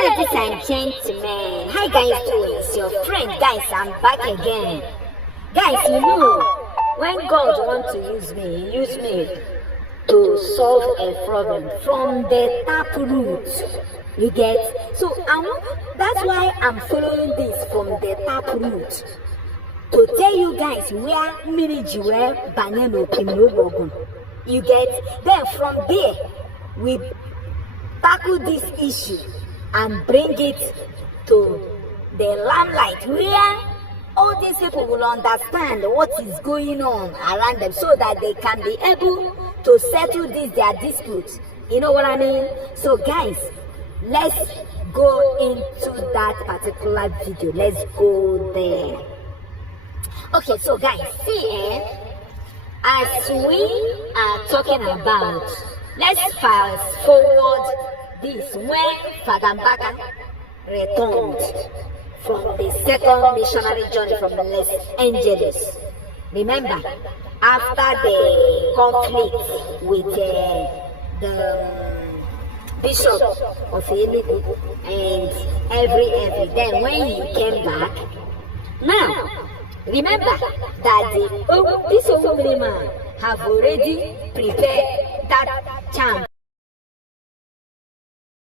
Ladies and gentlemen, hi guys, it's your friend guys, I'm back again. Guys, you know, when God wants to use me, He use me to solve a problem from the tap root. You get? So that's why I'm following this from the tap root. To tell you guys where Miriji were Banano Pinobogun. You get? Then from there, we tackle this issue and bring it to the limelight where all these people will understand what is going on around them so that they can be able to settle their disputes. You know what I mean? So guys, let's go into that particular video. Let's go there. Okay, so guys, see, as we are talking about, let's fast forward this when Father Mbaka returned from the second missionary journey from Los Angeles. Remember, after the conflict with the bishop of Ebuka and every then when he came back, now remember that this owumiri man have already prepared that charm